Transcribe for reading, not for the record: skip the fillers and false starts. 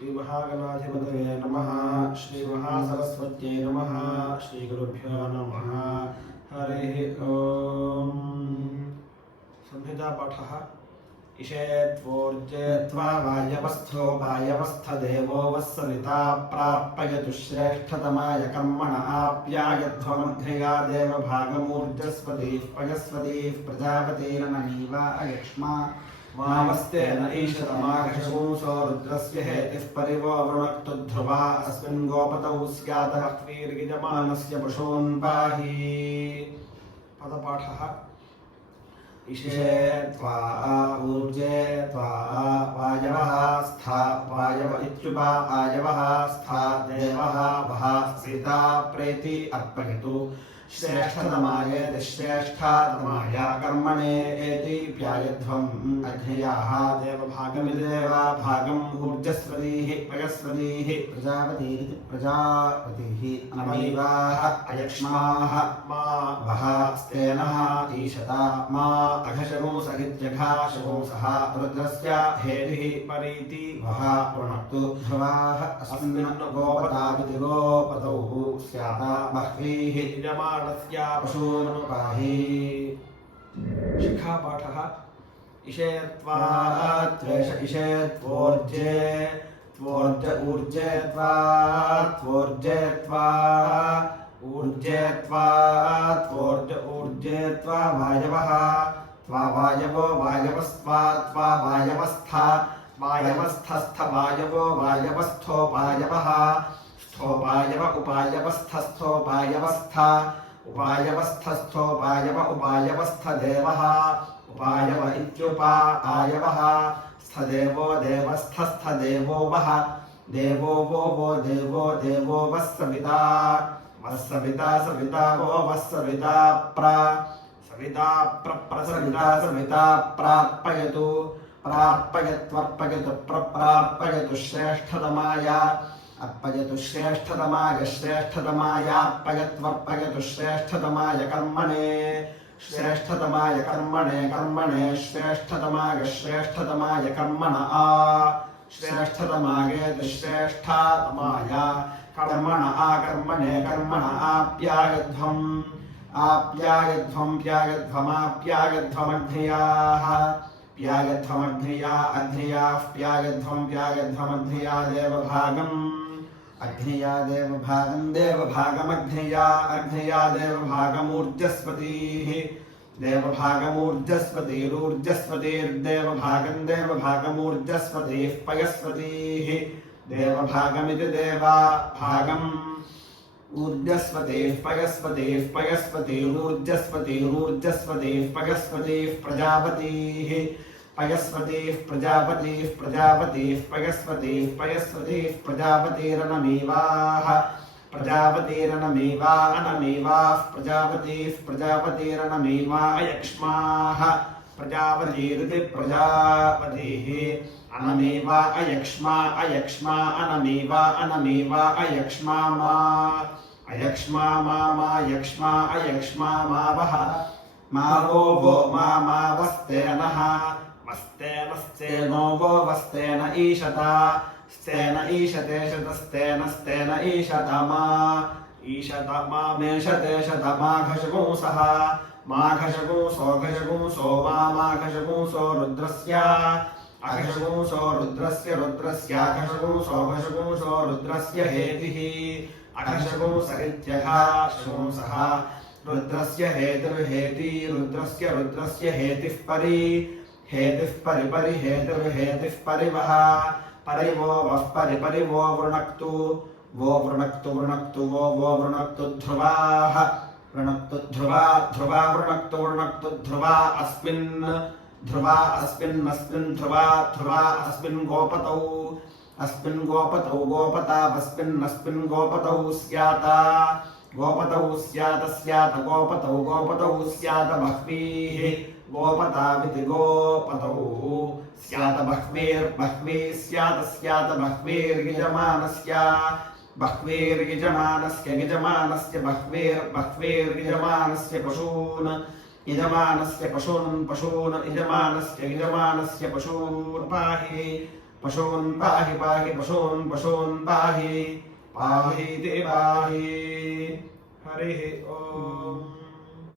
श्रीमहागणाधिपतये नमः। श्रीमहासरस्वत्यै नमः। श्रीगुरुभ्यो नमः। हरिः ओम्। संहितापाठः। इषेत्वोर्जेत्वा वायवस्थो वायवस्थदेवो वस्सविता प्राप्ययतु श्रेष्ठतमाय कर्मण आप्यायध्वमध्यया देवभागमूर्जस्पतिः पयस्पतिः प्रजापतिरननीवा अयक्ष्मा वामस्तेन ईशतमाघशगुंसो रुद्रस्य हेतिः परिवो वृणक्तु ध्रुवा अस्मिन् गोपतौ स्यात् हक्वीर्यजमानस्य पशून् पाहि। पदपाठः। इषे त्वा ऊर्जे त्वा वायवः स्था वायव इत्युपा आयवः स्था देवः वः सीता प्रेति अर्पयतु श्रेष्ठतमायेति श्रेष्ठातमाय कर्मणे एति प्यायध्वम् अध्ययाः देवभागमिदेव भागम् ऊर्जस्वतीः पयस्वतीः प्रजापतिरिति प्रजापतिः अनमीवाः अयक्ष्माः मा वः स्तेनः ईशता मा अघशगुंसगित्यघाशगुंसः रुद्रस्य हेतिः परीति वः वृणक्तु ध्रुवाः अस्मिन् गोपताविति गोपतौ स्यात् बह्वीः यजमानस्य पशून् पाहि। शिखापाठः। इषेत्वा त्वेष इषेत्वोर्जे त्वोर्ज ऊर्जे त्वा त्वोर्जे त्वा ऊर्जे त्वा त्वोर्ज ऊर्जे त्वा वायवः त्वा वायवो वायवस्त्वा त्वा वायवस्था वायवस्थस्थ वायवो वायवस्थो वायवः स्थो वायव उपायवस्थस्थो वायवस्था उपायवस्थस्थो वायव उपायवस्थदेवः उपायव इत्युपा आयवः स्थदेवो देवस्थस्थदेवो वः देवो वो देवो देवो वस्सविता वस्सविता सविता वो वस्सविता सविता प्रसविता सविता प्रार्पयतु प्रार्पयत्वर्पयतु प्रार्पयतु श्रेष्ठतमाय अर्पयतु श्रेष्ठतमाय श्रेष्ठतमायार्पयत्वर्पयतु श्रेष्ठतमाय कर्मणे श्रेष्ठतमाय कर्मणे कर्मणे श्रेष्ठतमाय श्रेष्ठतमाय कर्मण आ श्रेष्ठतमायेति श्रेष्ठतमाय कर्मण आकर्मणे कर्मण आप्यायध्वम् आप्यायध्वम् प्यायध्वमाप्यायध्वमग्नियाः प्यायध्वमग्निया अग्नियाः प्यायध्वम् प्यायध्वमग्निया देवभागम् अग्निया देवभागम् देवभागमग्निया अग्निया देवभागमूर्जस्पतिः देवभागमूर्जस्पतिरूर्जस्पतिर्देवभागम् देवभागमूर्जस्पतिः पयस्पतिः देवभागमिति देवा भागम् ऊर्जस्पतिः पयस्पतिः पयस्पतिरूर्जस्पतिरूर्जस्पतिः पयस्पतिः प्रजापतिः पयस्पतिः प्रजापतिः प्रजापतिः पयस्पतिः पयस्पतिः प्रजापतिरनमीवाः प्रजापतिरनमीवा अनमीवाः प्रजापतिः प्रजापतिरनमीवा अयक्ष्माः प्रजापतिरिति प्रजापतिः अनमीवा अयक्ष्मा अयक्ष्मा अनमीवा अनमीवा अयक्ष्मा मा अयक्ष्मा मा यक्ष्मा अयक्ष्मा मा वः मा वो मा वस्तेनः वस्तेनस्तेनो वो वस्तेन ईशता स्तेन ईशते शतस्तेन स्तेन ईशतमा ईशतमा मेषते शतमाघशगुंसः माघशगुंसो घशगुंसो माघशगुंसो रुद्रस्य अघशगुंसो रुद्रस्य रुद्रस्याघशगुंसो घशगुंसो रुद्रस्य हेतिः अघशगुंसरित्यघाशगुंसः रुद्रस्य हेतिर्हेति रुद्रस्य हेतिः परि हेतिः परि हेतिर्हेतिः परिवः परिवो वः परिवो वृणक्तु वो वृणक्तु वो वृणक्तु ध्रुवाः वृणक्तु ध्रुवा वृणक्तु ध्रुवा अस्मिन् ध्रुवा अस्मिन् गोपतौ गोपतावस्मिन् गोपतौ स्यात् गोपतौ स्यात् गोपतौ स्यात् बह्वीः गोपताविति गोपतौ स्यात् बह्वीर्बह्वीः स्यात् बह्वीर्यजमानस्य यजमानस्य बह्वीर्यजमानस्य पशून् यजमानस्य पशून् यजमानस्य पशून् पाहि पशून् पाहि पाहि पशून् पाहि पाहीति पाहि हरिः ॐ